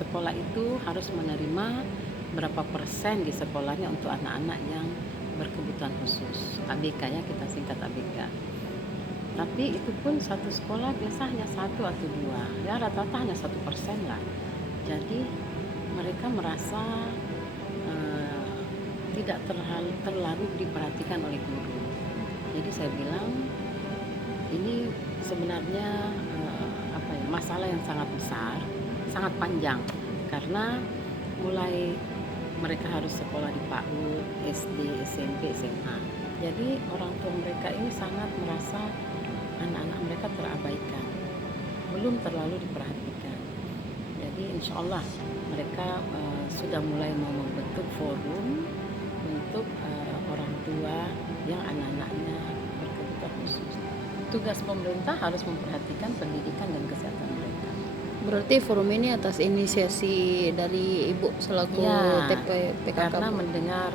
sekolah itu harus menerima berapa persen di sekolahnya untuk anak-anak yang berkebutuhan khusus, ABK ya, kita singkat ABK. Tapi itu pun satu sekolah biasa hanya 1 atau 2, ya rata-rata hanya 1% lah. Jadi mereka merasa tidak terlalu diperhatikan oleh guru. Jadi saya bilang ini sebenarnya masalah yang sangat besar, sangat panjang, karena mulai mereka harus sekolah di PAUD, SD, SMP, SMA. Jadi orang tua mereka ini sangat merasa anak-anak mereka terabaikan, belum terlalu diperhatikan. Jadi insya Allah mereka sudah mulai mau membentuk forum untuk orang tua yang anak-anaknya berkebutuhan khusus. Tugas pemerintah harus memperhatikan pendidikan dan kesehatan mereka. Berarti forum ini atas inisiasi dari Ibu selaku Ya, TPPKK. karena mendengar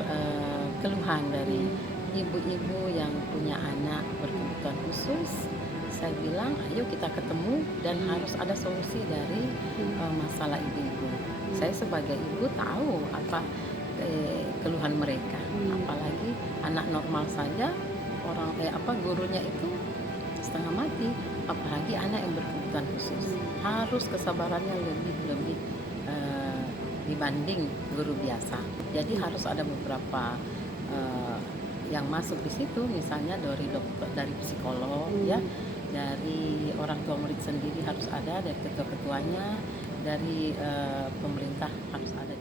keluhan dari ibu-ibu yang punya anak berkebutuhan khusus, saya bilang ayo kita ketemu dan harus ada solusi dari masalah ibu-ibu. Saya sebagai ibu tahu apa keluhan mereka, apalagi anak normal saja gurunya itu setengah mati, apalagi anak yang berkebutuhan khusus, harus kesabarannya lebih dibanding guru biasa. Jadi harus ada beberapa yang masuk di situ, misalnya dari dokter, dari psikolog, ya, dari orang tua murid sendiri harus ada, dari ketua-ketuanya, dari pemerintah harus ada.